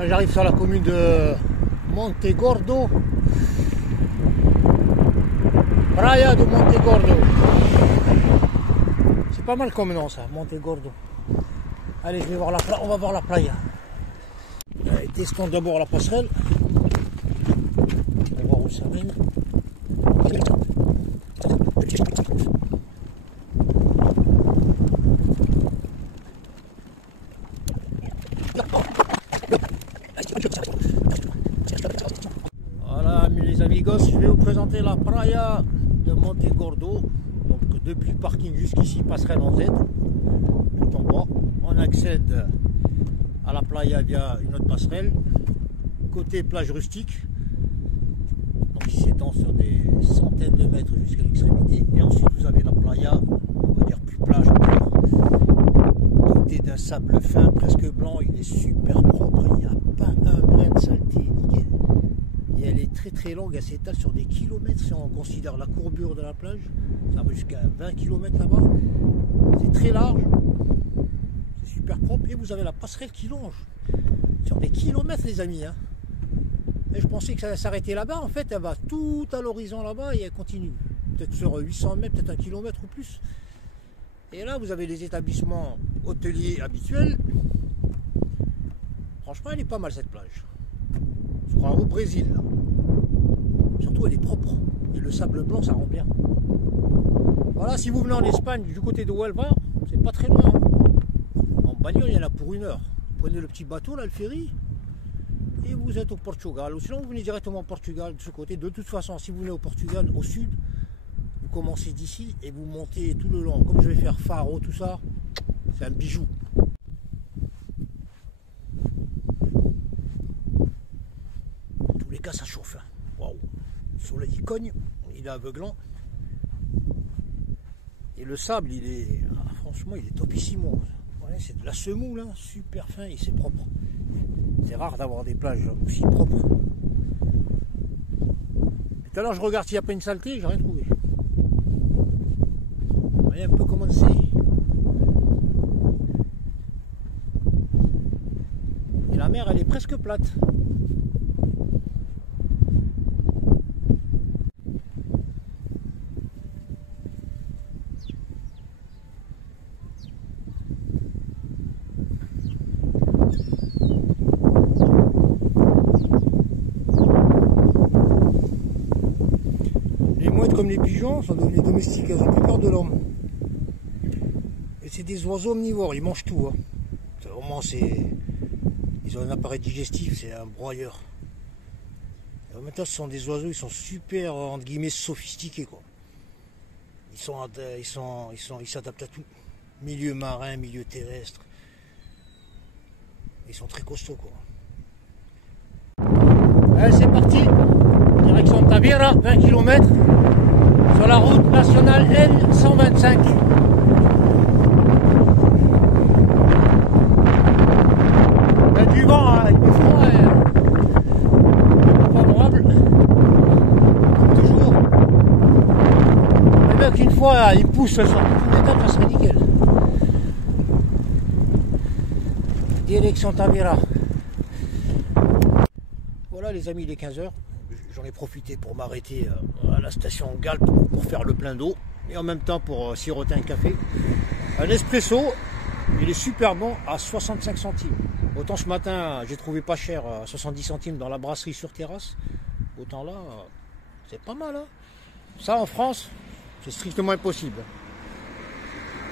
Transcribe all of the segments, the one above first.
Là j'arrive sur la commune de Montegordo. Praia de Montegordo. C'est pas mal comme nom ça, Montegordo. Allez, on va voir la playa. Allez, testons d'abord la passerelle. On va voir où ça mène. Voilà les amigos, je vais vous présenter la Praia de Montegordo. Donc depuis le parking jusqu'ici, passerelle en Z. Tout en bas, on accède à la playa via une autre passerelle. Côté plage rustique. Donc il s'étend sur des centaines de mètres jusqu'à l'extrémité. Et ensuite vous avez la playa, on va dire plus plage encore. Dotée d'un sable fin, presque blanc, il est super propre, il n'y a pas un brin de saleté, nickel. Et elle est très très longue, elle s'étale sur des kilomètres si on considère la courbure de la plage. Ça va jusqu'à 20 km là-bas. C'est très large, c'est super propre. Et vous avez la passerelle qui longe sur des kilomètres les amis. Hein. Et je pensais que ça allait s'arrêter là-bas, en fait elle va tout à l'horizon là-bas et elle continue. Peut-être sur 800 mètres, peut-être 1 km ou plus. Et là vous avez les établissements hôteliers habituels. Franchement elle est pas mal cette plage. Je crois au Brésil là. Surtout elle est propre. Et le sable blanc ça rend bien. Voilà, si vous venez en Espagne du côté de Huelva, c'est pas très loin. Hein. En bagnole il y en a pour 1 heure. Vous prenez le petit bateau là, le ferry. Et vous êtes au Portugal. Ou sinon vous venez directement au Portugal de ce côté. De toute façon, si vous venez au Portugal au sud, vous commencez d'ici et vous montez tout le long. Comme je vais faire Faro, tout ça, c'est un bijou. En tous les cas, ça chauffe. Waouh. Le soleil il cogne, il est aveuglant. Et le sable, il est, franchement, il est topissimo. Ouais, c'est de la semoule, là, super fin et c'est propre. C'est rare d'avoir des plages aussi propres. Tout à l'heure, je regarde s'il n'y a pas une saleté, j'ai rien trouvé. Vous voyez un peu comment c'est. Et la mer, elle est presque plate. Comme les pigeons sont devenus domestiques, elles n'ont plus peur de l'homme. Et c'est des oiseaux omnivores, ils mangent tout. Hein. Vraiment, ils ont un appareil digestif, c'est un broyeur. Et en même temps, ce sont des oiseaux, ils sont super, entre guillemets, sophistiqués. Quoi. Ils s'adaptent à tout. Milieu marin, milieu terrestre. Ils sont très costauds. Quoi. Allez, c'est parti. Direction Tavira, 20 km. Sur la route nationale N125. Il y a du vent avec le froid pas favorable. Toujours. Mais bien qu'une fois il pousse sur tout l'état, ça serait nickel. Direction Tavira. Voilà les amis, il est 15 h. J'en ai profité pour m'arrêter à la station Galp pour faire le plein d'eau et en même temps pour siroter un café. Un espresso, il est super bon à 65 centimes. Autant ce matin j'ai trouvé pas cher à 70 centimes dans la brasserie sur terrasse. Autant là, c'est pas mal. Hein. Ça en France, c'est strictement impossible.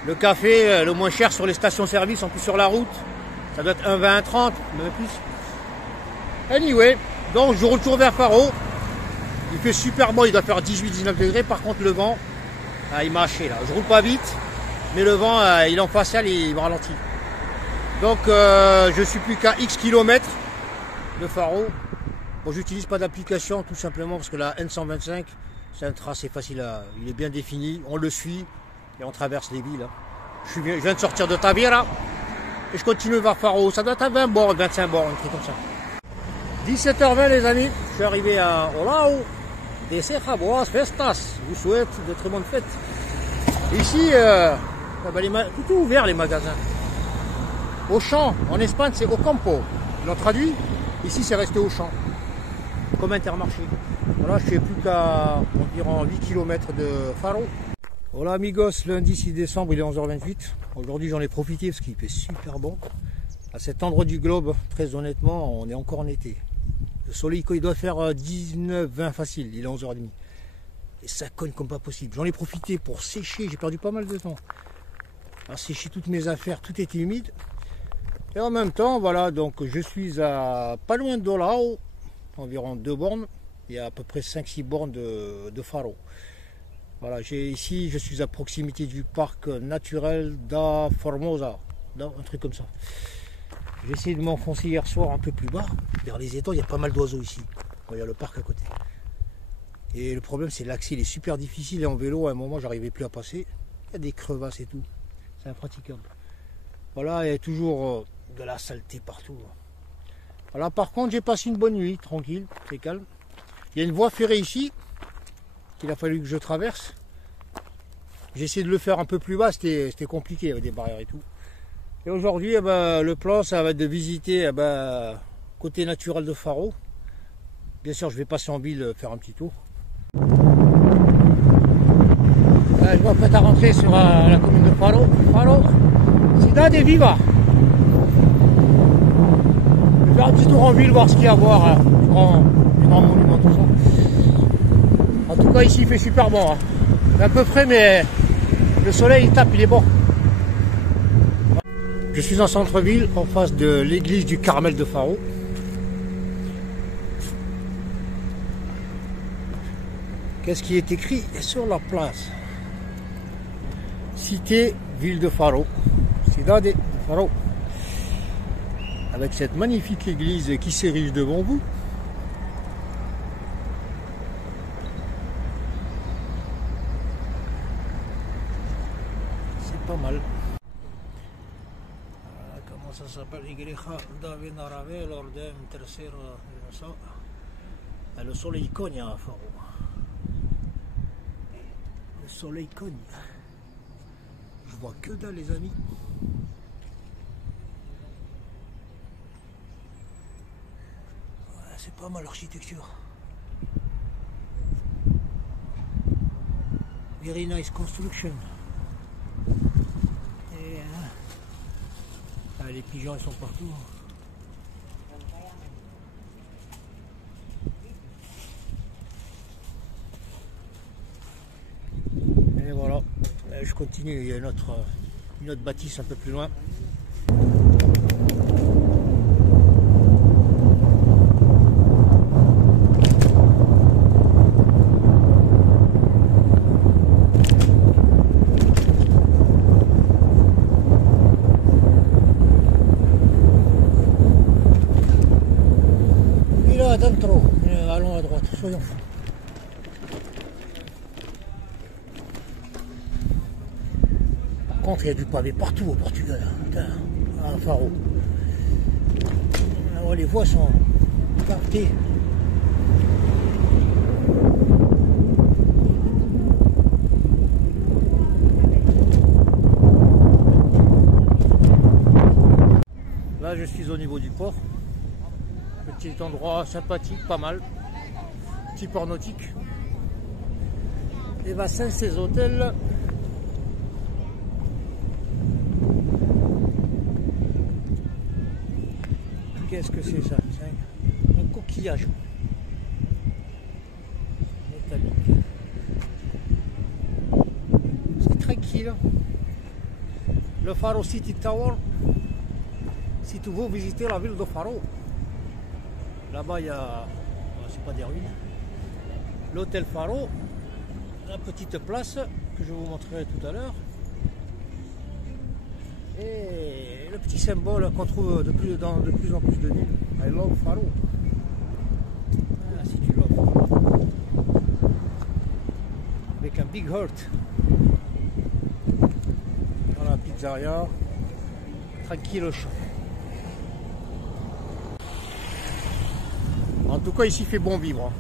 Le café le moins cher sur les stations-service, en plus sur la route, ça doit être 1,20, 1,30, même plus. Anyway, donc je retourne vers Faro. Il fait super bon, il doit faire 18-19 degrés. Par contre, le vent, il m'a haché là. Je roule pas vite, mais le vent, il est en facial et il me ralentit. Donc, je suis plus qu'à X kilomètres de Faro. Bon, j'utilise pas d'application tout simplement parce que la N125, c'est un tracé facile il est bien défini. On le suit et on traverse les villes. Je viens de sortir de Tavira et je continue vers Faro. Ça doit être à 20 bornes, 25 bornes, un truc comme ça. 17h20 les amis, je suis arrivé à Olao. Deseja boas festas, je vous souhaite de très bonnes fêtes. Ici, tout est ouvert les magasins. Auchan, en Espagne c'est Ocampo. Ils l'ont traduit. Ici, c'est resté au champ, comme Intermarché. Voilà, je fais plus qu'à environ 8 km de Faro. Voilà, amigos, lundi 6 décembre, il est 11h28. Aujourd'hui, j'en ai profité parce qu'il fait super bon. À cet endroit du globe, très honnêtement, on est encore en été. Le soleil, il doit faire 19-20 facile, il est 11h30. Et ça cogne comme pas possible. J'en ai profité pour sécher, j'ai perdu pas mal de temps. À sécher toutes mes affaires, tout était humide. Et en même temps, voilà, donc je suis à pas loin de Dolao, environ 2 bornes. Il y a à peu près 5-6 bornes de Faro. Voilà, ici, je suis à proximité du parc naturel da Formosa, un truc comme ça. J'ai essayé de m'enfoncer hier soir un peu plus bas, vers les étangs, il y a pas mal d'oiseaux ici. Bon, il y a le parc à côté. Et le problème, c'est l'accès, il est super difficile. Et en vélo, à un moment, j'arrivais plus à passer. Il y a des crevasses et tout. C'est impraticable. Voilà, il y a toujours de la saleté partout. Voilà, par contre, j'ai passé une bonne nuit, tranquille, c'est calme. Il y a une voie ferrée ici, qu'il a fallu que je traverse. J'ai essayé de le faire un peu plus bas, c'était compliqué avec des barrières et tout. Et aujourd'hui, le plan, ça va être de visiter côté naturel de Faro. Bien sûr, je vais passer en ville faire un petit tour. Là, je m'apprête à rentrer sur la commune de Faro. Faro, Cidade Viva. Je vais faire un petit tour en ville, voir ce qu'il y a à voir. Les grands monuments, tout ça. En tout cas, ici, il fait super bon. Hein. À peu près, mais le soleil, il tape, il est bon. Je suis en centre-ville, en face de l'église du Carmel de Faro. Qu'est-ce qui est écrit sur la place? Cité, ville de Faro. Cidade de Faro. Avec cette magnifique église qui s'érige devant vous. C'est pas mal. Comment ça s'appelle? Igreja da Venarave, l'ordre tercero. Le soleil cogne à Faro. Le soleil cogne. Je vois que dalle, les amis. Ouais, c'est pas mal l'architecture. Very nice construction. Et les pigeons, ils sont partout. Et voilà, je continue, il y a une autre bâtisse un peu plus loin. Et là, dentro, allons à droite, soyons fous. Il y a du pavé partout au Portugal, à Faro. Alors, les voies sont partées. Là, je suis au niveau du port. Petit endroit sympathique, pas mal. Petit port nautique. Les bassins, ces hôtels. Qu'est-ce que c'est ça? C'est un coquillage métallique. C'est tranquille. Le Faro City Tower. Si tu veux visiter la ville de Faro, là-bas il y a, c'est pas des ruines, l'hôtel Faro, la petite place que je vous montrerai tout à l'heure. Et le petit symbole qu'on trouve dans de plus en plus de villes. I love Faro. Ah, si tu love Faro. Avec un big heart. Dans la pizzeria. Tranquille. En tout cas, ici, il fait bon vivre.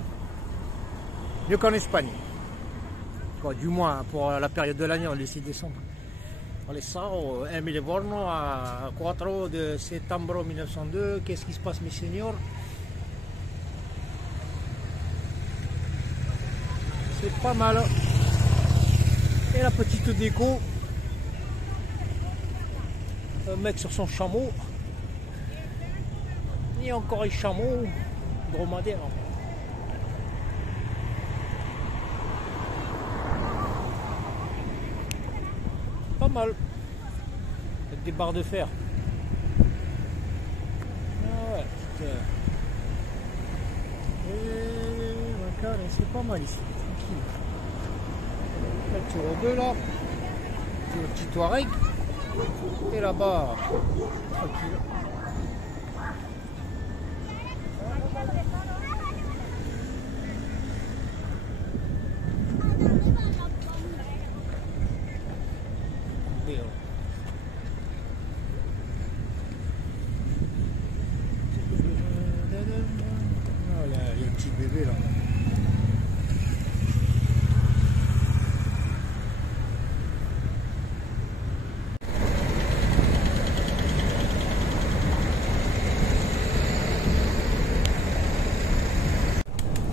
Mieux qu'en Espagne. Quoi, du moins, pour la période de l'année, le 6 décembre. Alessao è mi livorno a 4 de septembre 1902. Qu'est-ce qui se passe, mes seigneurs? c'est pas mal. Et la petite déco, un mec sur son chameau, et encore un chameau dromadaire. Pas mal, avec des barres de fer. Ah ouais, c'est pas mal ici, tranquille. Là, tu vois deux là, c'est le petit Touareg, et là-bas, tranquille. Il y a un petit bébé là.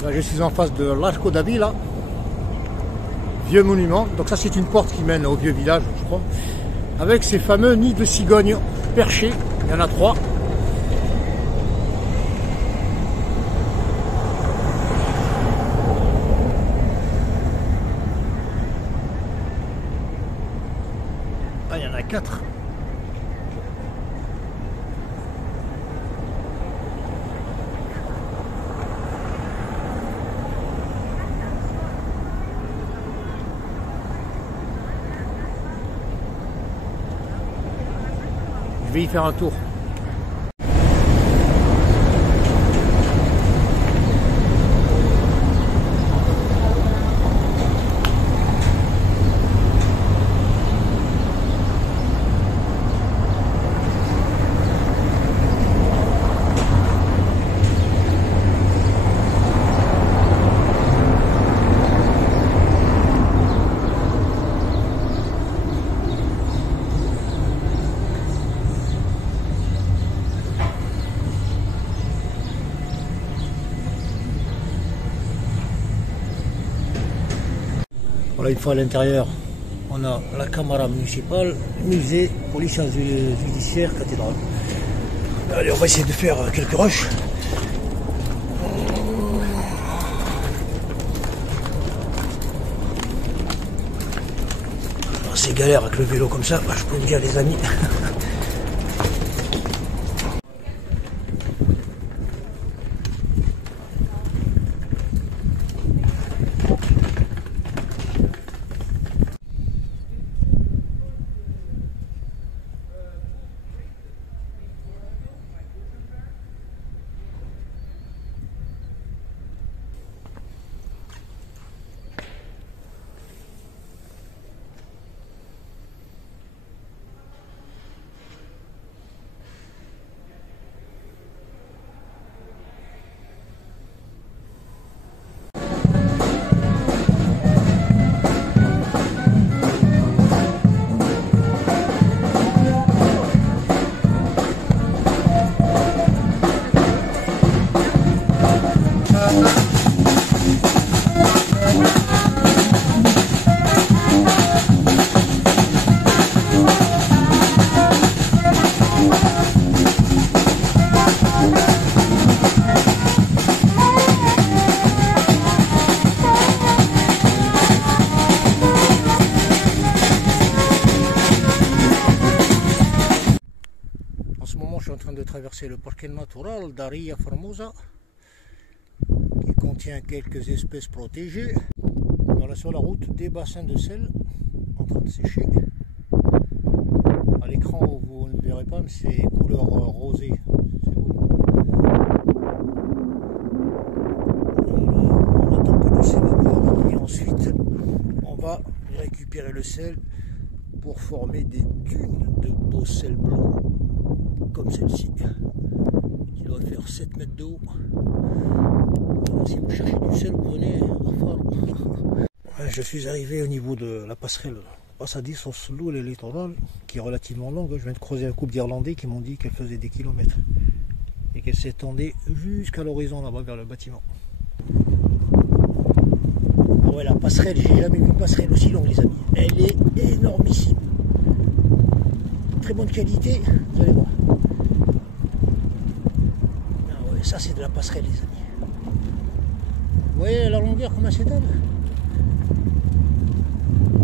Là, je suis en face de l'Arco d'Avila, vieux monument. Donc ça c'est une porte qui mène au vieux village, je crois, avec ces fameux nids de cigognes perchés. Il y en a 3. Ah, il y en a 4. Je vais y faire un tour. Voilà, une fois à l'intérieur, on a la Camara municipale, musée, police judiciaire, cathédrale. Allez, on va essayer de faire quelques rushs. C'est galère avec le vélo comme ça, je peux me dire les amis. Je suis en train de traverser le parc naturel d'Aria Formosa qui contient quelques espèces protégées. Voilà, sur la route, des bassins de sel en train de sécher. À l'écran, vous ne verrez pas, mais c'est couleur rosée. C'est beau. Voilà, on attend que l'eau s'évapore et ensuite on va récupérer le sel pour former des dunes de beau sel blanc comme celle-ci, qui doit faire 7 mètres de haut. Si vous cherchez du sel, vous venez à Faro. Je suis arrivé au niveau de la passerelle Passadis au Sloul et Littoral, qui est relativement longue. Je viens de croiser un couple d'Irlandais qui m'ont dit qu'elle faisait des kilomètres et qu'elle s'étendait jusqu'à l'horizon là-bas vers le bâtiment. ouais, la passerelle, j'ai jamais vu une passerelle aussi longue, les amis. Elle est énormissime. Très bonne qualité, vous allez voir. Ah ouais, ça c'est de la passerelle, les amis. Vous voyez la longueur, comment elle s'étale?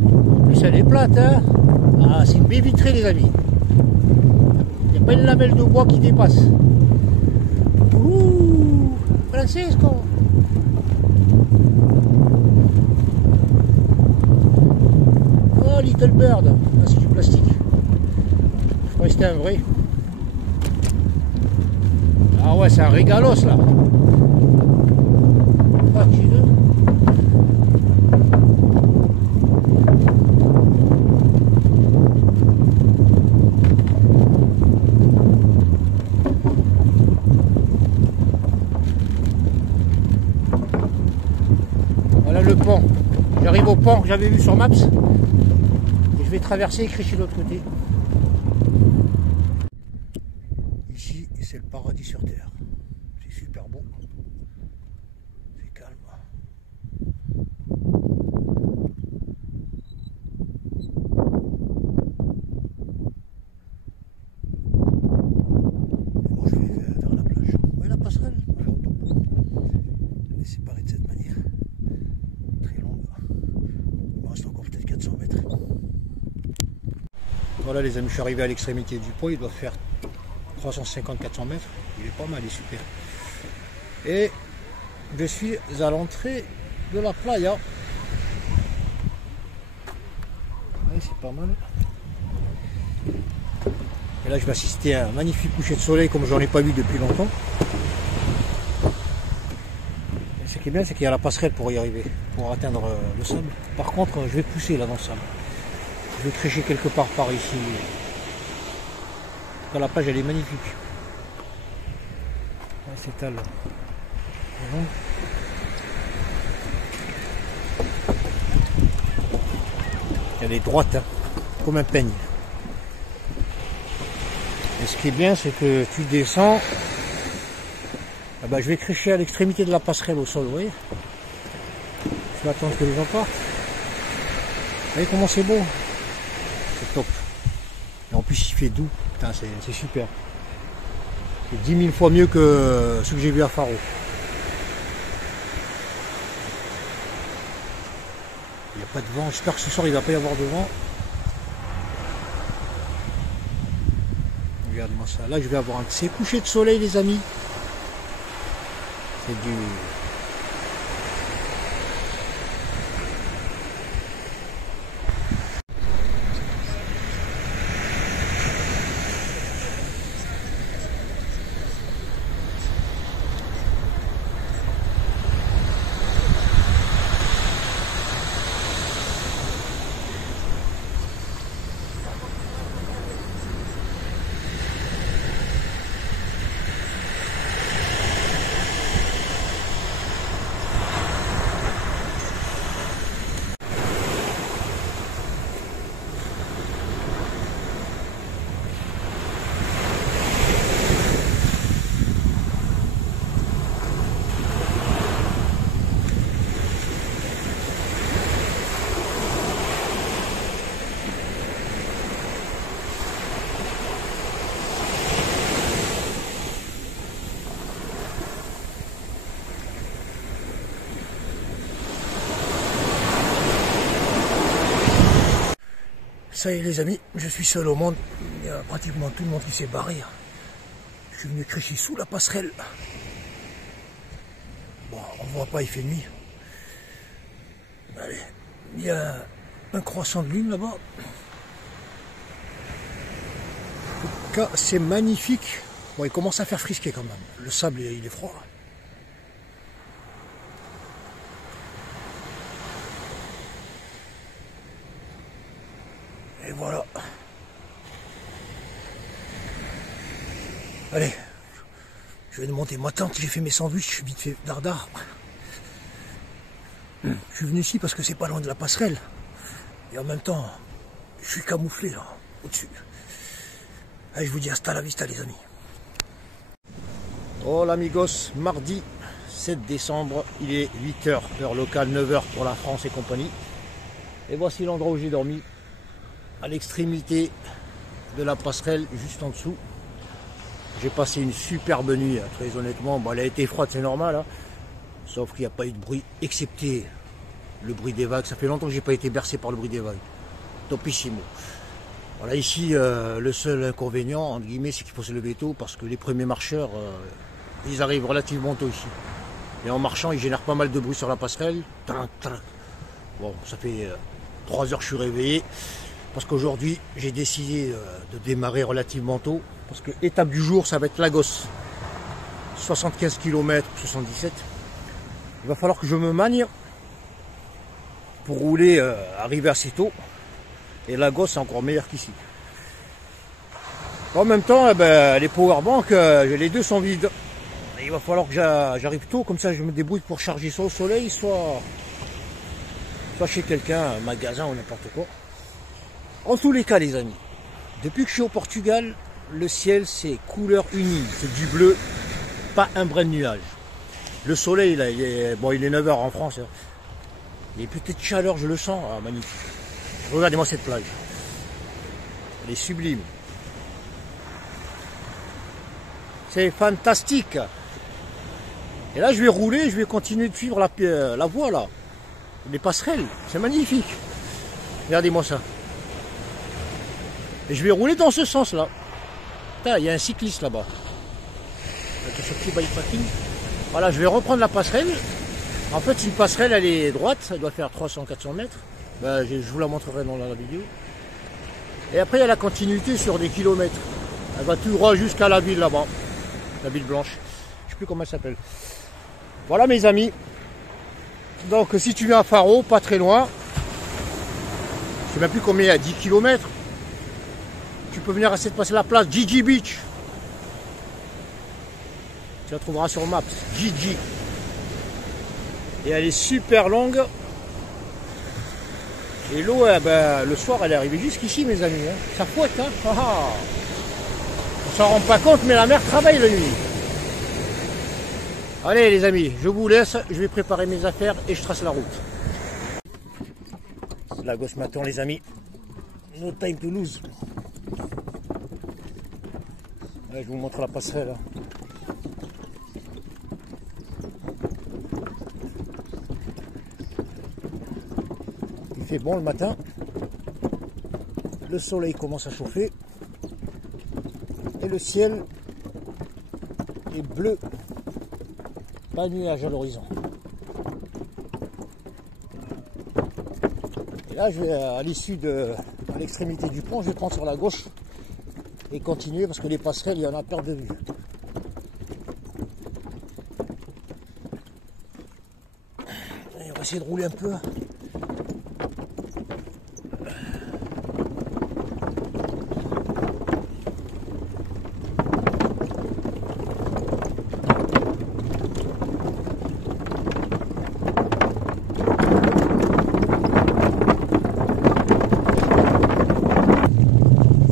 En plus, elle est plate, hein. Ah, c'est une baie vitrée, les amis. Il n'y a pas une lamelle de bois qui dépasse. Ouh, Francisco. Oh, Little Bird. Ah, c'est du plastique. Je crois que c'était un vrai. Ah ouais, c'est un régalos, là. Ah, qui deux. Voilà le pont. J'arrive au pont que j'avais vu sur Maps. Et je vais traverser et crécher de l'autre côté. Ici, c'est le paradis sur terre. C'est super beau. C'est calme. Moi, je vais vers la plage. Ouais, la passerelle. Elle est séparée de cette manière. Très longue. Il me reste encore peut-être 400 mètres. Voilà les amis, je suis arrivé à l'extrémité du pont. Il doit faire 350-400 mètres. Il est pas mal, il est super. Et je suis à l'entrée de la playa. Ouais, c'est pas mal. Et là, je vais assister à un magnifique coucher de soleil comme j'en ai pas vu depuis longtemps. Et ce qui est bien, c'est qu'il y a la passerelle pour y arriver, pour atteindre le sable. Par contre, je vais pousser là dans le sable. Je vais crécher quelque part par ici. Quand la plage, elle est magnifique. Elle s'étale. Elle est droite, hein, comme un peigne. Et ce qui est bien, c'est que tu descends. Ah bah, je vais crécher à l'extrémité de la passerelle au sol, vous voyez. Je vais attendre que les gens partent. Vous voyez comment c'est beau. C'est top. Et en plus, il fait doux. Putain, c'est super. C'est 10 000 fois mieux que ce que j'ai vu à Faro. Il n'y a pas de vent. J'espère que ce soir, il ne va pas y avoir de vent. Regardez-moi ça. Là, je vais avoir un de ces couchers de soleil, les amis. C'est du... Ça y est les amis, je suis seul au monde. Il y a pratiquement tout le monde qui s'est barré. Je suis venu crécher sous la passerelle. Bon, on voit pas, il fait nuit. Allez, il y a un croissant de lune là-bas. En tout cas, c'est magnifique. Bon, il commence à faire frisquer quand même. Le sable, il est froid. Et voilà. Allez, je vais monter ma tente, j'ai fait mes sandwichs, vite fait dardard. Je suis venu ici parce que c'est pas loin de la passerelle. Et en même temps, je suis camouflé là, au-dessus. Allez, je vous dis hasta la vista les amis. Oh l'amigos, mardi 7 décembre, il est 8h, heure locale, 9h pour la France et compagnie. Et voici l'endroit où j'ai dormi, à l'extrémité de la passerelle, juste en dessous. J'ai passé une superbe nuit, très honnêtement. Bon, elle a été froide, c'est normal, hein. Sauf qu'il n'y a pas eu de bruit, excepté le bruit des vagues. Ça fait longtemps que j'ai pas été bercé par le bruit des vagues. Topissimo. Voilà, ici, le seul inconvénient, entre guillemets, c'est qu'il faut se lever tôt parce que les premiers marcheurs, ils arrivent relativement tôt ici. Et en marchant, ils génèrent pas mal de bruit sur la passerelle. Bon, ça fait 3 heures que je suis réveillé. Parce qu'aujourd'hui, j'ai décidé de démarrer relativement tôt. Parce que étape du jour, ça va être Lagos. 75 km, 77. Il va falloir que je me magne pour rouler, arriver assez tôt. Et Lagos, c'est encore meilleur qu'ici. En même temps, eh ben, les powerbanks, les deux sont vides. Et il va falloir que j'arrive tôt, comme ça je me débrouille pour charger soit au soleil, soit chez quelqu'un, un magasin ou n'importe quoi. En tous les cas, les amis, depuis que je suis au Portugal, le ciel c'est couleur unie, c'est du bleu, pas un brin de nuage. Le soleil, là, il est 9h en France. Hein. Il y a une petite chaleur, je le sens, ah, magnifique. Regardez-moi cette plage. Elle est sublime. C'est fantastique. Et là, je vais rouler, je vais continuer de suivre la voie, là. Les passerelles, c'est magnifique. Regardez-moi ça. Et je vais rouler dans ce sens-là. Il y a un cycliste là-bas. Avec ce petit bikepacking. Voilà, je vais reprendre la passerelle. En fait, une passerelle, elle est droite, elle doit faire 300-400 mètres. Ben, je vous la montrerai dans la vidéo. Et après, il y a la continuité sur des kilomètres. Elle va tout droit jusqu'à la ville là-bas. La ville blanche. Je ne sais plus comment elle s'appelle. Voilà mes amis. Donc si tu viens à Faro, pas très loin. Je ne sais même plus combien il y a, 10 km. Tu peux venir essayer de passer la place Gigi Beach. Tu la trouveras sur Maps. Gigi. Et elle est super longue. Et l'eau, ben, le soir, elle est arrivée jusqu'ici, mes amis. Hein. Ça fouette, hein. On s'en rend pas compte, mais la mer travaille la nuit. Allez, les amis, je vous laisse. Je vais préparer mes affaires et je trace la route. Lagos m'attend, les amis. No time to lose. Allez, je vous montre la passerelle. Là. Il fait bon le matin. Le soleil commence à chauffer. Et le ciel est bleu. Pas de nuage à l'horizon. Et là, je vais à l'issue à l'extrémité du pont, je vais prendre sur la gauche et continuer parce que les passerelles, il y en a à perte de vue. Et on va essayer de rouler un peu.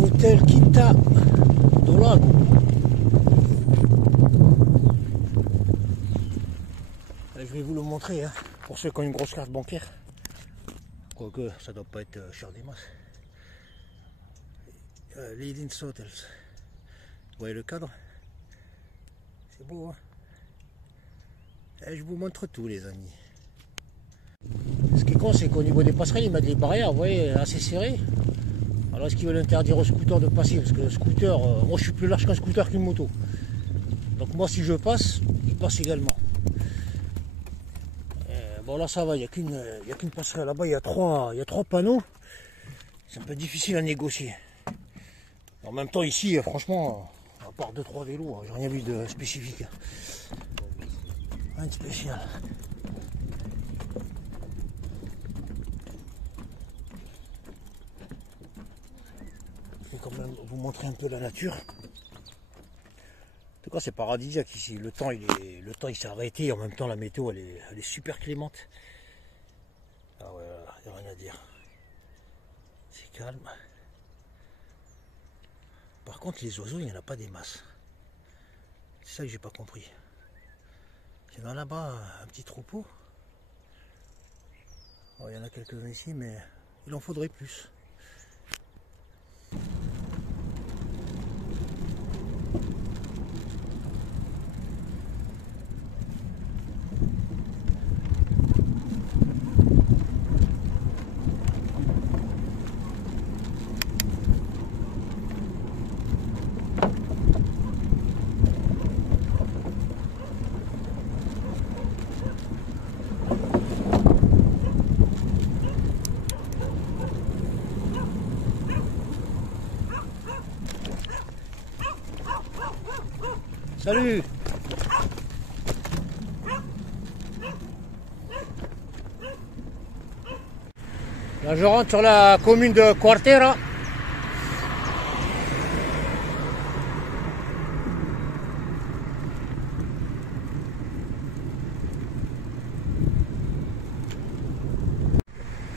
Hôtel Quinta do Lago. Je vais vous le montrer, hein, pour ceux qui ont une grosse carte bancaire. Quoique ça doit pas être cher des masses. Leading Hotels. Vous voyez le cadre? C'est beau, hein? Et je vous montre tout, les amis. Ce qui compte, c'est qu'au niveau des passerelles, ils mettent des barrières, vous voyez, assez serrées. Alors est-ce qu'ils veulent interdire aux scooters de passer? Parce que le scooter, moi je suis plus large qu'un scooter qu'une moto. Donc moi si je passe, il passe également. Bon là ça va, il n'y a qu'une passerelle. Là-bas il y a trois panneaux. C'est un peu difficile à négocier. En même temps ici, franchement, à part 2-3 vélos, j'ai rien vu de spécifique. Rien de spécial. Je vais quand même vous montrer un peu la nature. En tout cas, c'est paradisiaque ici. Le temps, il s'est arrêté. En même temps, la météo, elle est super clémente. Ah ouais, il n'y a rien à dire. C'est calme. Par contre, les oiseaux, il n'y en a pas des masses. C'est ça que j'ai pas compris. J'ai vers là-bas un petit troupeau. Oh, il y en a quelques-uns ici, mais il en faudrait plus. Salut! Là je rentre sur la commune de Quartera.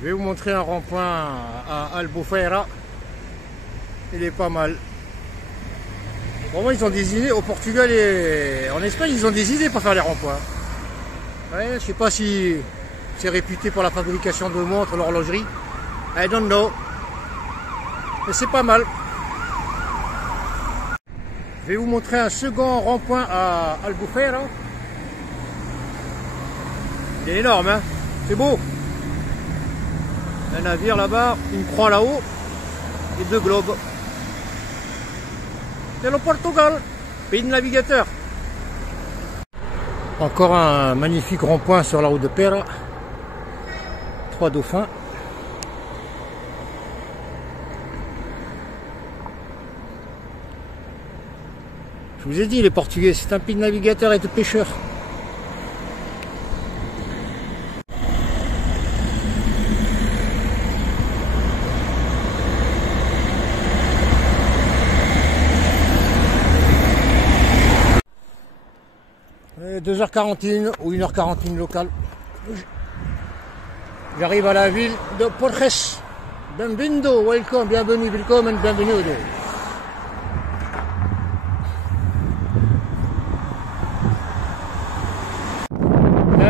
Je vais vous montrer un rond-point à Albufeira. Il est pas mal. Pour moi, ils ont des idées. Au Portugal et en Espagne, ils ont des idées pour faire les ronds-points. Ouais, je sais pas si c'est réputé pour la fabrication de montres, l'horlogerie. I don't know. Mais c'est pas mal. Je vais vous montrer un second rond-point à Albufeira. Il est énorme, hein. C'est beau. Un navire là-bas, une croix là-haut et deux globes. C'est le Portugal, pays de navigateurs. Encore un magnifique rond-point sur la route de Pera. 3 dauphins. Je vous ai dit, les Portugais, c'est un pays de navigateurs et de pêcheurs. Et 2h40 ou 1h40 locale. J'arrive à la ville de Porges. Bienvenido, welcome, bienvenue, willkommen, bienvenue.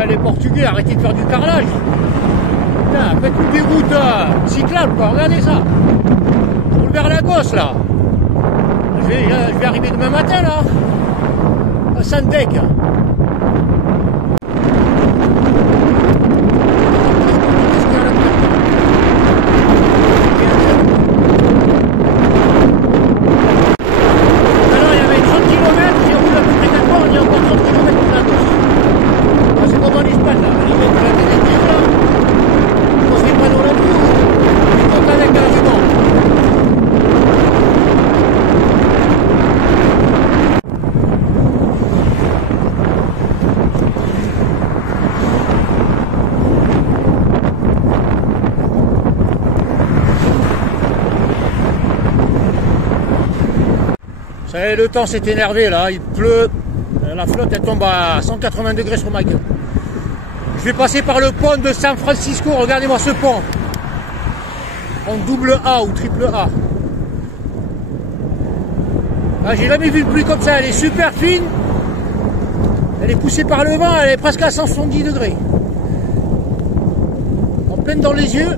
Les Portugais, arrêtez de faire du carrelage. Putain, faites des routes cyclables, quoi. Regardez ça. Je roule vers Lagos, là. Je vais arriver demain matin, là. À Santec. Le temps s'est énervé là, il pleut, la flotte elle tombe à 180 degrés sur ma gueule. Je vais passer par le pont de San Francisco, regardez-moi ce pont. En double A ou triple A. Ah, j'ai jamais vu une pluie comme ça, elle est super fine. Elle est poussée par le vent, elle est presque à 170 degrés. En pleine dans les yeux,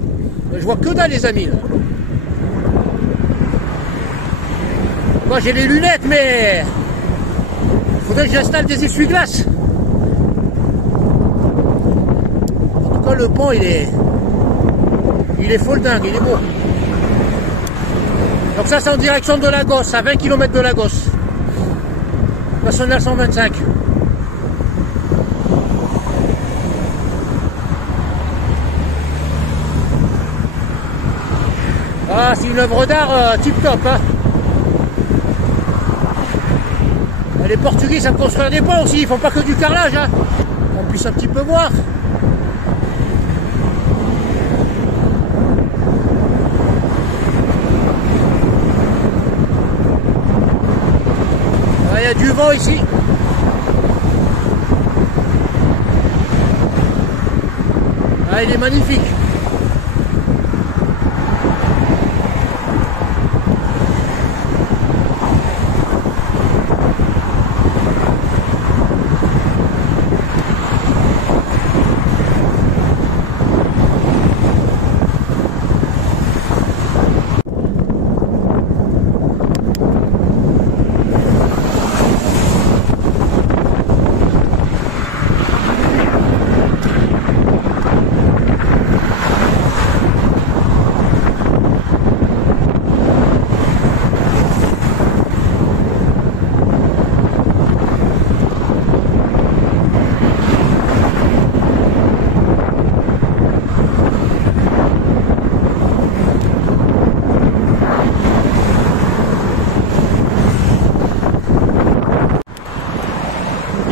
je vois que dalle les amis là. Moi j'ai les lunettes, mais il faudrait que j'installe des essuie-glaces. En tout cas le pont il est folle dingue, il est beau. Donc ça c'est en direction de Lagos, à 20 km de Lagos. National 125. Ah, c'est une œuvre d'art tip top, hein. Les Portugais savent construire des ponts aussi, ils font pas que du carrelage, hein. On puisse un petit peu voir. Ah, il y a du vent ici. Ah, il est magnifique.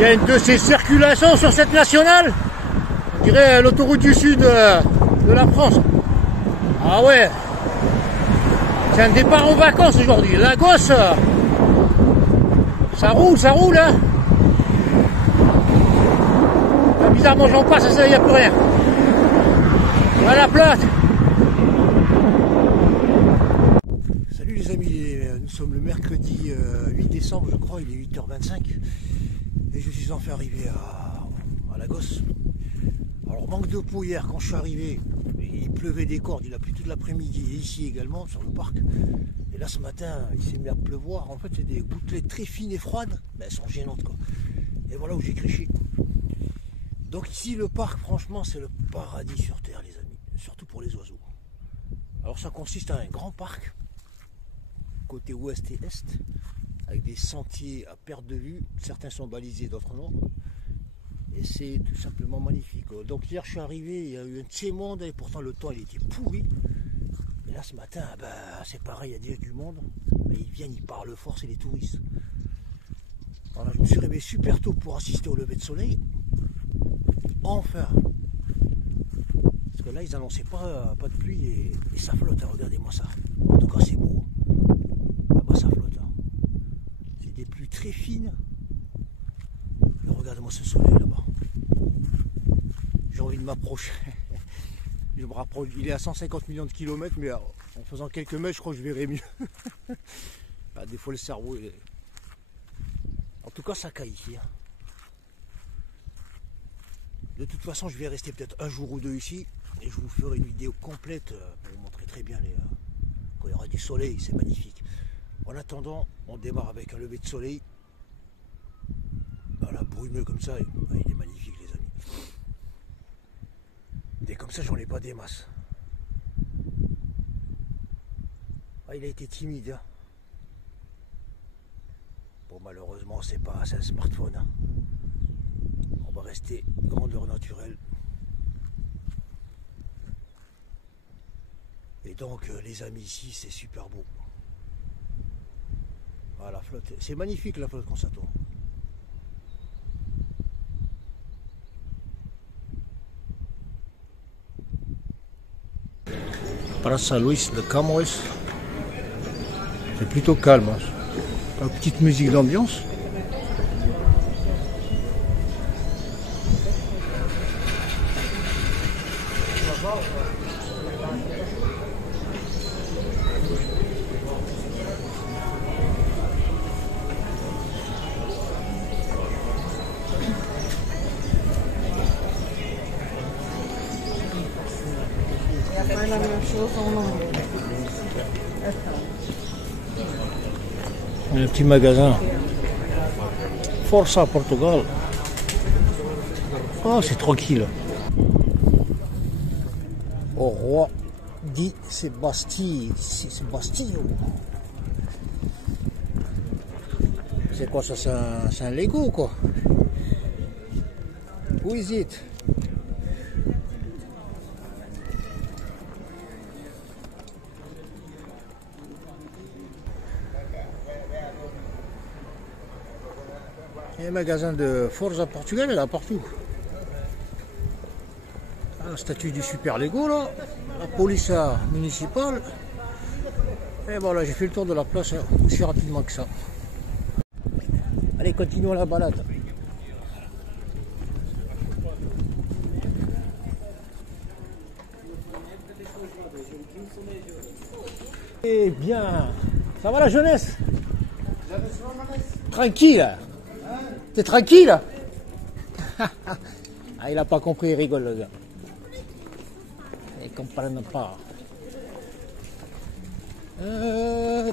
y a une de ces circulations sur cette nationale. On dirait l'autoroute du sud de la France. Ah ouais. C'est un départ en vacances aujourd'hui. Lagos, ça roule, hein. Là, bizarrement, j'en passe, ça, il n'y a plus rien. À la plate. Salut les amis, nous sommes le mercredi 8 décembre, je crois, il est 8h25. Et je suis enfin arrivé à Lagos. Alors, manque de peau hier quand je suis arrivé. Il pleuvait des cordes, il a plu toute l'après-midi et ici également sur le parc. Et là ce matin il s'est mis à pleuvoir. En fait c'est des gouttelettes très fines et froides, mais elles sont gênantes quoi. Et voilà où j'ai créché. Donc ici le parc franchement c'est le paradis sur terre les amis, surtout pour les oiseaux. Alors ça consiste à un grand parc, côté ouest et est, avec des sentiers à perte de vue, certains sont balisés, d'autres non. Et c'est tout simplement magnifique. Donc hier je suis arrivé, il y a eu un de ces mondes et pourtant le temps il était pourri. Et là ce matin, ben, c'est pareil, il y a déjà du monde. Mais ils viennent, ils parlent fort, c'est les touristes. Voilà, je me suis réveillé super tôt pour assister au lever de soleil. Enfin. Parce que là ils annonçaient pas de pluie et ça flotte, hein, regardez-moi ça. En tout cas c'est beau. Là-bas ça flotte. Hein. C'est des pluies très fines. Regarde-moi ce soleil là-bas. J'ai envie de m'approcher. Je me rapproche. Il est à 150 millions de kilomètres, mais en faisant quelques mètres, je crois que je verrai mieux. Ah, des fois, le cerveau. Il est... En tout cas, ça caille ici. Hein. De toute façon, je vais rester peut-être un jour ou deux ici. Et je vous ferai une vidéo complète pour vous montrer très bien quand il y aura du soleil. C'est magnifique. En attendant, on démarre avec un lever de soleil. Voilà, brumeux comme ça, il est magnifique les amis. Et comme ça j'en ai pas des masses. Ah, il a été timide. Hein. Bon malheureusement c'est un smartphone. Hein. On va rester grandeur naturelle. Et donc les amis ici c'est super beau. Ah, la flotte, c'est magnifique la flotte quand ça tourne. Praça Luis de Camões, c'est plutôt calme, hein. Une petite musique d'ambiance. Un petit magasin. Força Portugal. Oh, c'est tranquille. Au roi dit Sébastien. C'est quoi ça? C'est un Lego quoi. Où is it? Il y a un magasin de Forza Portugal là partout. La statue du super Lego là, la police municipale. Et voilà, j'ai fait le tour de la place hein, aussi rapidement que ça. Allez, continuons la balade. Eh bien, ça va la jeunesse? Tranquille. T'es tranquille? Ah, il a pas compris, il rigole le gars. Il comprenne pas.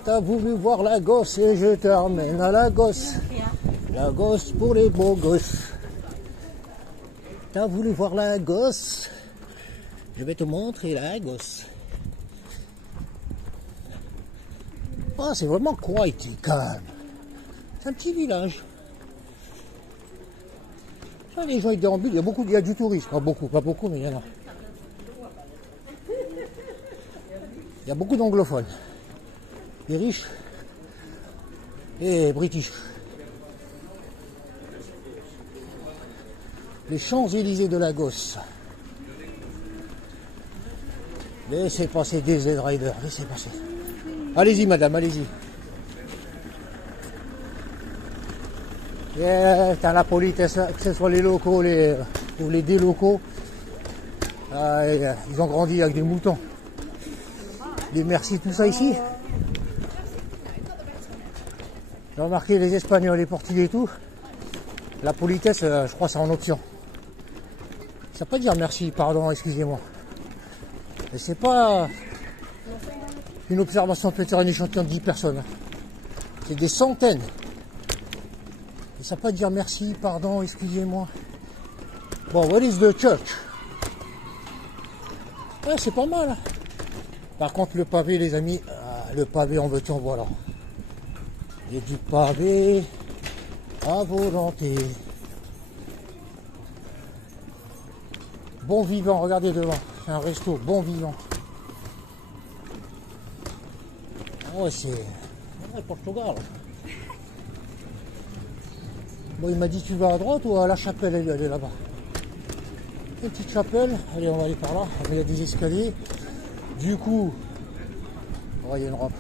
T'as voulu voir la gosse et je te ramène à la gosse. La gosse pour les beaux gosses. T'as voulu voir la gosse. Je vais te montrer la gosse. Ah, c'est vraiment quiet, calme. C'est un petit village. Ah, les gens ils déambulent, il y a du tourisme, pas beaucoup, mais il y en a. Il y a beaucoup d'anglophones. Les riches et british. Les Champs-Élysées de Lagos. Laissez passer des Z-Riders, laissez passer. Allez-y madame, allez-y. T'as la politesse, que ce soit les locaux ou les délocaux. Ils ont grandi avec des moutons. Les merci, tout ça ici. J'ai remarqué les Espagnols, les Portugais et tout. La politesse, je crois, c'est en option. Ça peut pas dire merci, pardon, excusez-moi. Et c'est pas une observation peut-être un échantillon de 10 personnes. C'est des centaines. Et ça peut pas dire merci, pardon, excusez-moi. Bon, what is the church? Ouais, c'est pas mal. Hein. Par contre, le pavé, les amis, le pavé en veut-tu, en voilà. Il y a du pavé à volonté. Bon vivant, regardez devant. C'est un resto, bon vivant. Ah ouais, c'est... Ouais, Portugal. Bon, il m'a dit, tu vas à droite ou à la chapelle, elle est là-bas. Une petite chapelle, allez, on va aller par là. Il y a des escaliers. Du coup, oh, il y a une rampe.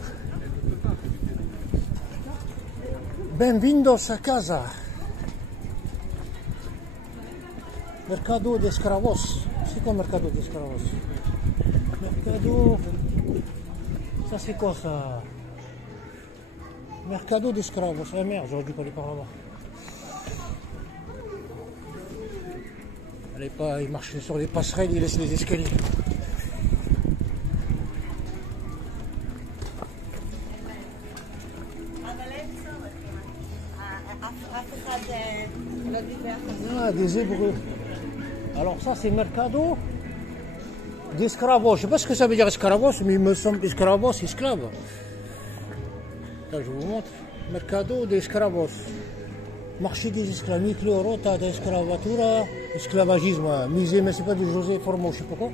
Benvindos a casa. Mercado de Escravos. C'est quoi Mercado de Escravos? Mercado... Ça c'est quoi ça? Mercado de Escravos. Ah merde, j'aurais dû aller par là-bas. Allez pas, il marche sur les passerelles, il laisse les escaliers. Ah, des Hébreux. Alors ça c'est Mercado d'Escravos. Je sais pas ce que ça veut dire Escravos, mais il me semble Escravos, esclave. Là je vous montre. Mercado d'Escravos. Marché des esclaves, Micro, Rota d'Escravatura, esclavagisme, musée, mais c'est pas du José Formo, je sais pas quoi.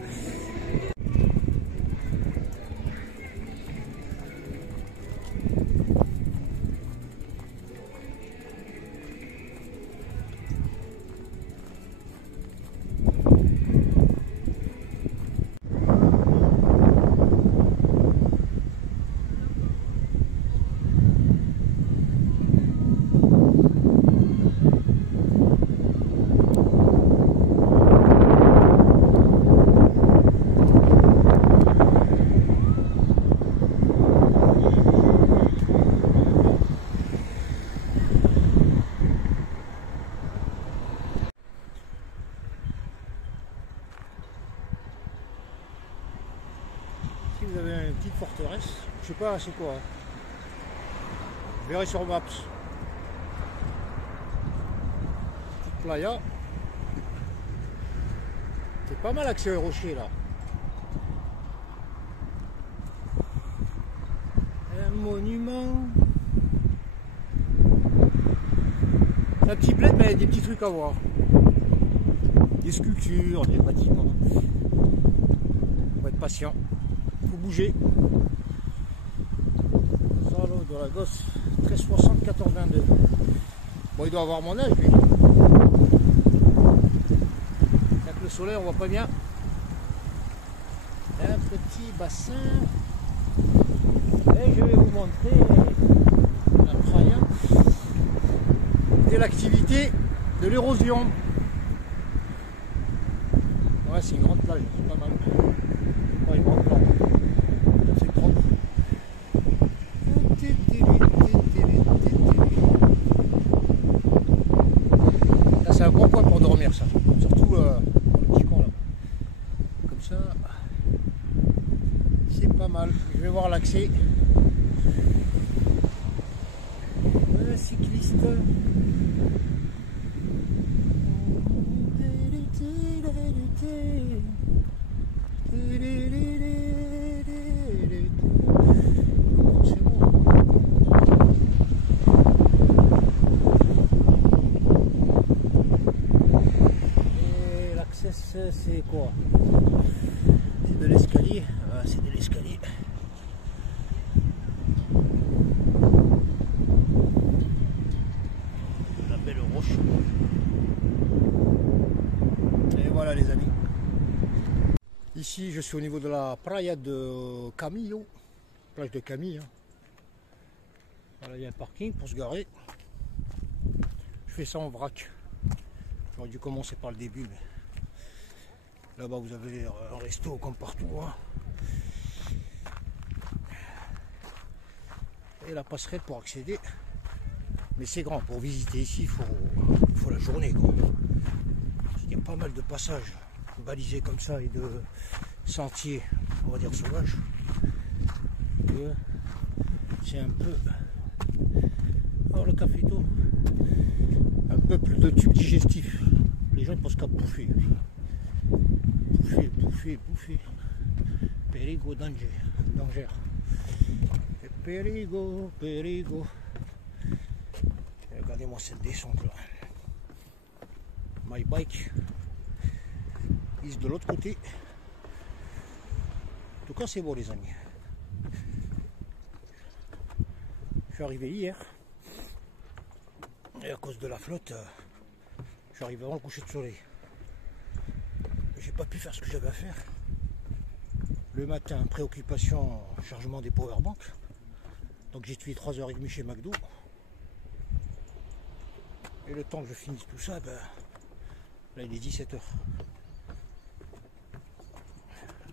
Si vous avez une petite forteresse, je sais pas c'est quoi. Je verrai sur Maps. Petite playa. C'est pas mal accès aux rochers là. Un monument. C'est un petit bled mais il y a des petits trucs à voir. Des sculptures, des bâtiments. Faut être patient. Faut bouger. Salo de Lagos, 1360 1422. Bon, il doit avoir mon âge lui. Avec le soleil, on voit pas bien. Un petit bassin. Et je vais vous montrer la playa de l'activité de l'érosion. Ouais, c'est une grande plage, c'est pas mal. Pas une grande plage. C'est propre. Là, c'est un bon point pour dormir, ça. Surtout dans le petit coin là. Comme ça, c'est pas mal. Je vais voir l'accès. Cycliste. Et l'accès c'est quoi? C'est de l'escalier. Ah, c'est de l'escalier. La belle roche. ici je suis au niveau de la playa de Camillo, plage de Camille. Hein. Voilà, il y a un parking pour se garer. Je fais ça en vrac. J'aurais dû commencer par le début, mais là-bas vous avez un resto comme partout. Hein. Et la passerelle pour accéder. Mais c'est grand, pour visiter ici, il faut la journée. Quoi. Il y a pas mal de passages balisés comme ça et de sentiers, on va dire sauvages. C'est un peu... Alors le café-to, un peuple de tubes digestifs. Les gens pensent qu'à bouffer. Bouffer. Perigo, danger. Perigo. Regardez-moi cette descente là. My bike is de l'autre côté. En tout cas c'est beau les amis. Je suis arrivé hier. Et à cause de la flotte, je suis arrivé avant le coucher de soleil. J'ai pas pu faire ce que j'avais à faire. Le matin, préoccupation, chargement des powerbanks. Donc j'ai tué 3h30 chez McDo. Et le temps que je finisse tout ça, ben, là il est 17h.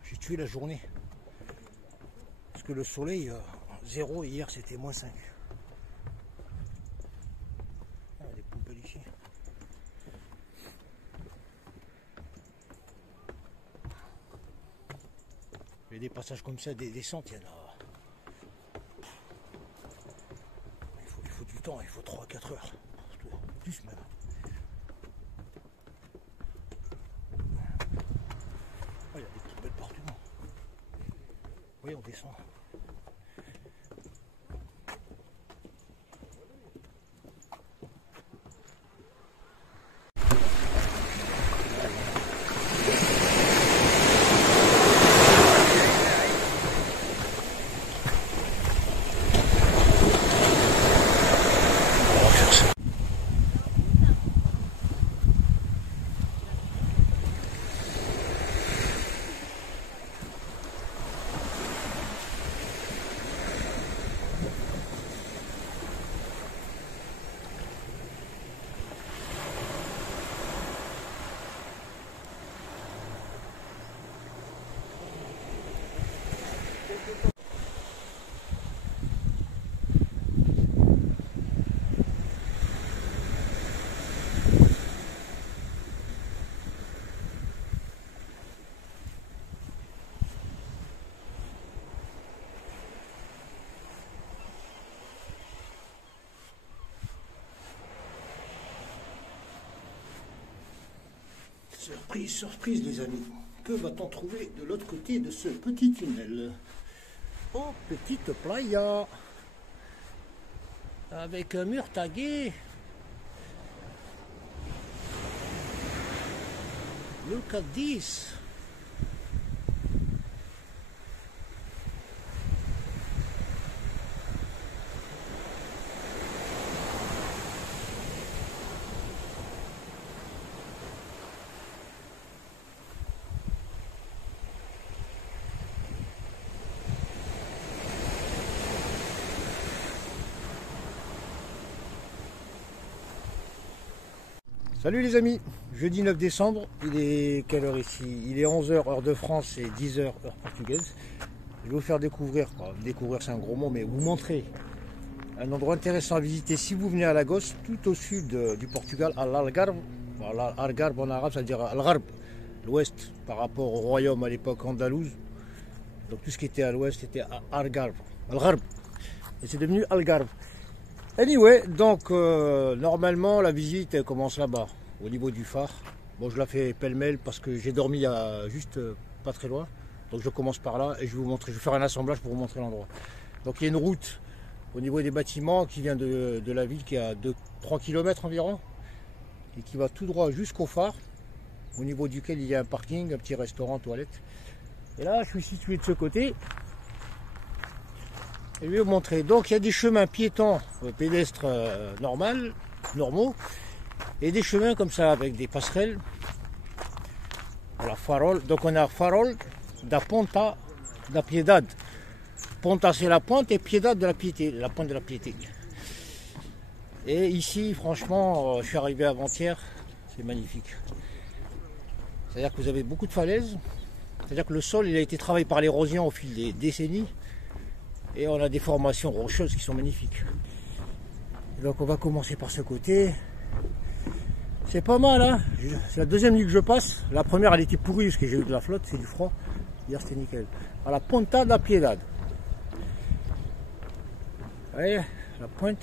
J'ai tué la journée. Parce que le soleil, 0, hier c'était -5. Ah, des poubelles ici. Il y a des passages comme ça, des descentes, il y en a. Il faut du temps, il faut 3-4 heures. Plus même. Oh, il y a des poubelles partout. Oui, on descend. Surprise, surprise les amis. Que va-t-on trouver de l'autre côté de ce petit tunnel? Oh, petite playa. Avec un mur tagué. Look at this. Salut les amis, jeudi 9 décembre, il est quelle heure ici? Il est 11h heure de France et 10h heure portugaise. Je vais vous faire découvrir, découvrir c'est un gros mot, mais vous montrer un endroit intéressant à visiter si vous venez à Lagos, tout au sud du Portugal, à l'Algarve. Algarve en arabe, ça veut dire Algarve, l'ouest par rapport au royaume à l'époque andalouse. Donc tout ce qui était à l'ouest était Algarve, et c'est devenu Algarve. Anyway, donc normalement la visite elle commence là-bas, au niveau du phare. Bon, je la fais pêle-mêle parce que j'ai dormi il y a juste pas très loin. Donc je commence par là et je vais vous montrer, je vais faire un assemblage pour vous montrer l'endroit. Donc il y a une route au niveau des bâtiments qui vient de la ville qui est à 3 km environ et qui va tout droit jusqu'au phare, au niveau duquel il y a un parking, un petit restaurant, toilette. Et là je suis situé de ce côté. Et je vais vous montrer. Donc il y a des chemins piétons, pédestres normaux, et des chemins comme ça avec des passerelles. Voilà, farol. Donc on a farol, da Ponta da Piedad. Ponta c'est la pointe et Piedad de la piété, la pointe de la piété. Et ici, franchement, je suis arrivé avant-hier, c'est magnifique. C'est-à-dire que vous avez beaucoup de falaises, c'est-à-dire que le sol il a été travaillé par l'érosion au fil des décennies, et on a des formations rocheuses qui sont magnifiques. Et donc on va commencer par ce côté. C'est pas mal, hein. C'est la deuxième nuit que je passe. La première elle était pourrie parce que j'ai eu de la flotte, c'est du froid. Hier c'était nickel. À la Ponta da Piedad. Vous voyez, la pointe.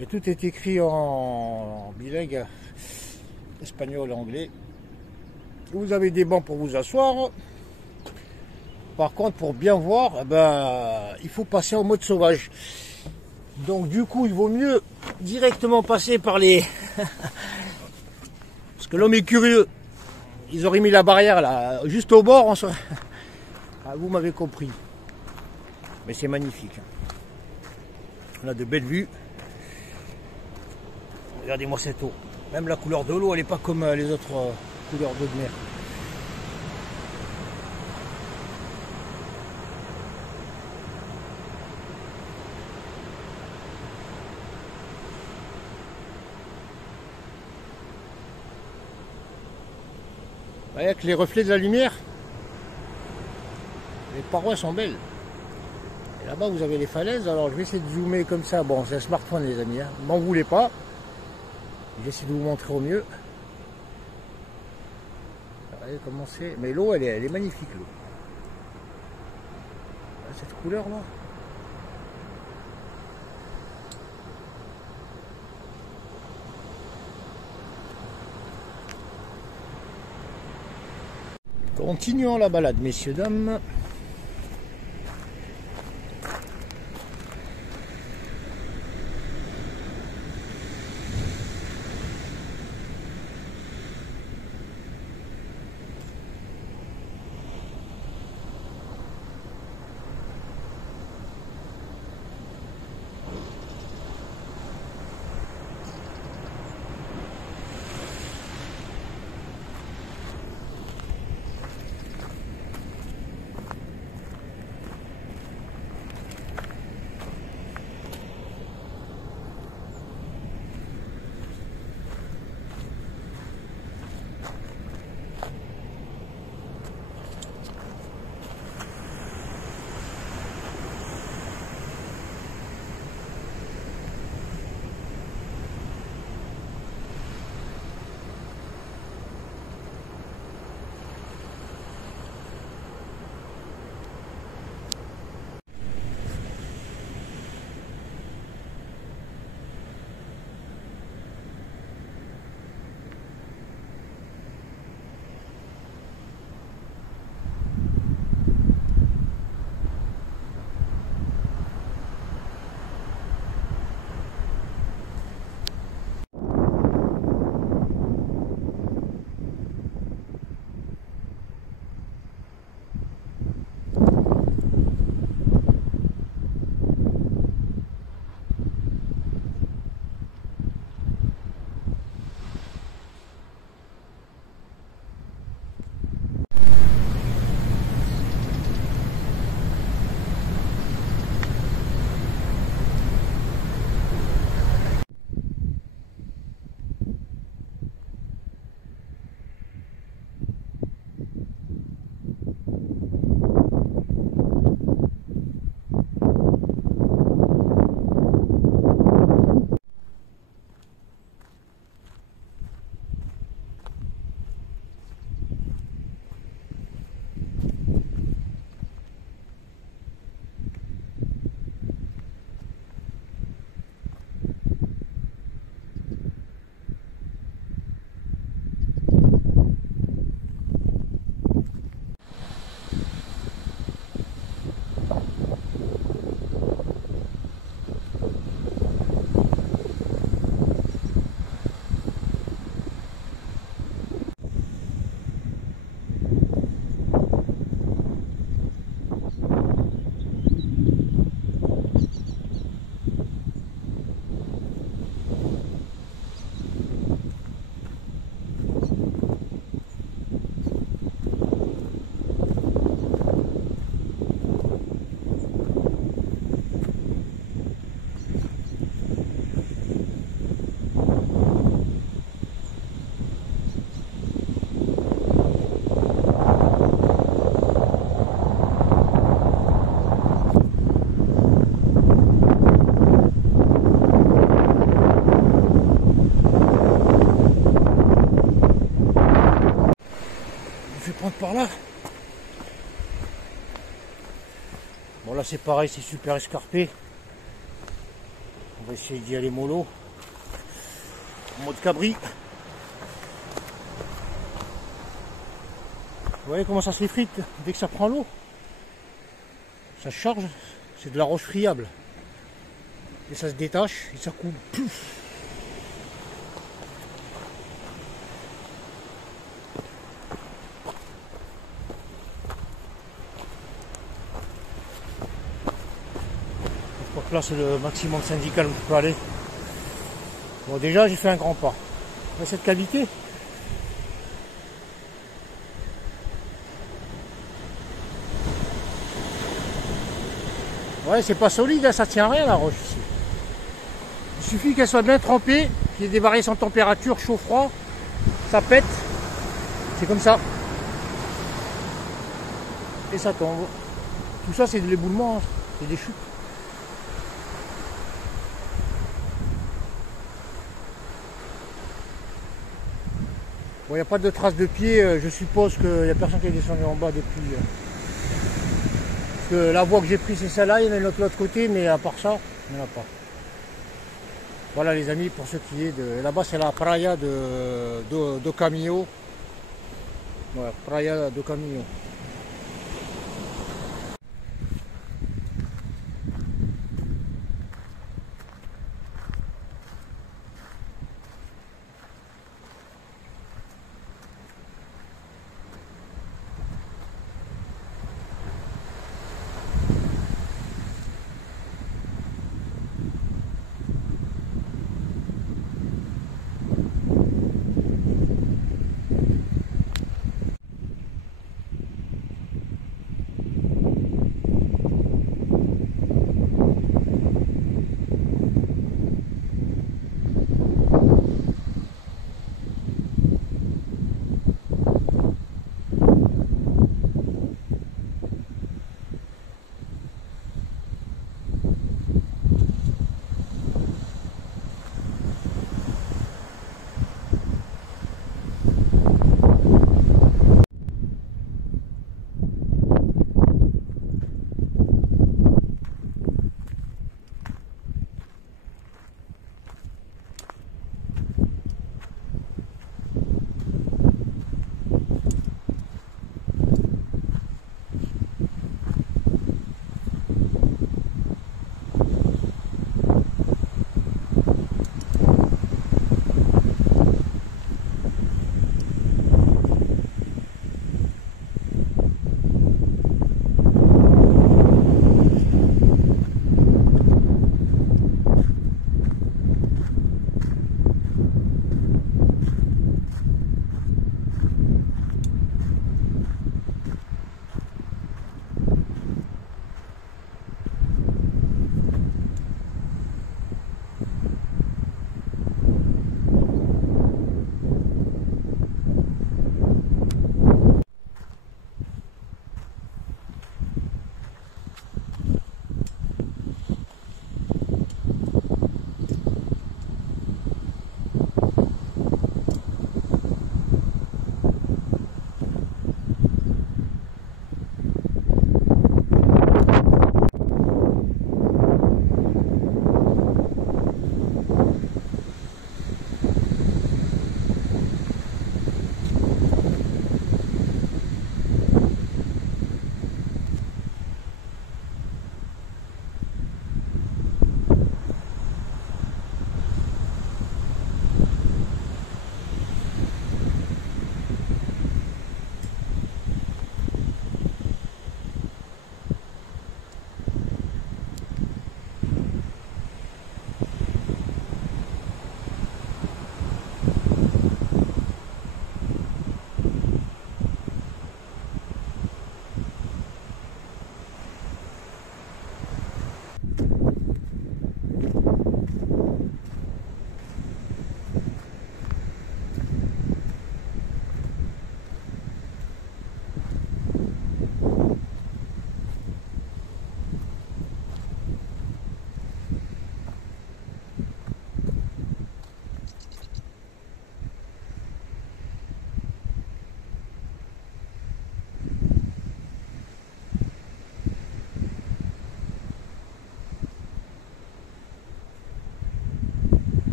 Et tout est écrit en bilingue, espagnol et anglais. Vous avez des bancs pour vous asseoir. Par contre, pour bien voir, eh ben, il faut passer en mode sauvage. Donc du coup, il vaut mieux directement passer par les... Parce que l'homme est curieux. Ils auraient mis la barrière là, juste au bord. On serait... Ah, vous m'avez compris. Mais c'est magnifique. On a de belles vues. Regardez-moi cette eau. Même la couleur de l'eau, elle n'est pas comme les autres couleurs d'eau de mer. Vous voyez, avec les reflets de la lumière, les parois sont belles. Et là-bas, vous avez les falaises. Alors, je vais essayer de zoomer comme ça. Bon, c'est un smartphone, les amis. Hein. M'en voulez pas. J'essaie de vous montrer au mieux. Regardez comment c'est. Mais l'eau, elle est magnifique, l'eau. Cette couleur-là. Continuons la balade, messieurs, dames. par là. Bon là c'est pareil, c'est super escarpé. On va essayer d'y aller mollo. En mode cabri. Vous voyez comment ça s'effrite dès que ça prend l'eau. Ça charge, c'est de la roche friable. Et ça se détache et ça coule. Je crois que là c'est le maximum syndical où je peux aller. Bon déjà j'ai fait un grand pas. Mais cette cavité. Ouais, c'est pas solide, hein, ça tient rien la roche ici. Il suffit qu'elle soit bien trempée, qu'il y ait des variations de température, chaud-froid, ça pète. C'est comme ça. Et ça tombe. Tout ça c'est de l'éboulement, hein. C'est des chutes. Bon, il n'y a pas de traces de pied, je suppose qu'il n'y a personne qui est descendu en bas depuis. Parce que la voie que j'ai prise c'est celle-là, il y en a une autre de l'autre côté, mais à part ça, il n'y en a pas. Voilà les amis, pour ce qui est de... Là-bas c'est la Praia de Camillo. Voilà, Praia de Camillo.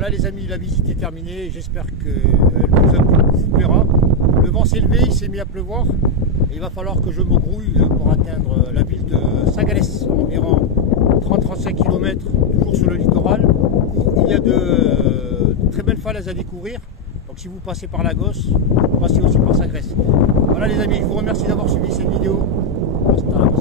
Voilà les amis, la visite est terminée, j'espère que vous plaira. Le vent s'est levé, il s'est mis à pleuvoir, et il va falloir que je me grouille pour atteindre la ville de Sagalès, environ 30-35 km, toujours sur le littoral. Il y a de très belles falaises à découvrir, donc si vous passez par Lagos, passez aussi par Sagalès. Voilà les amis, je vous remercie d'avoir suivi cette vidéo. Hasta la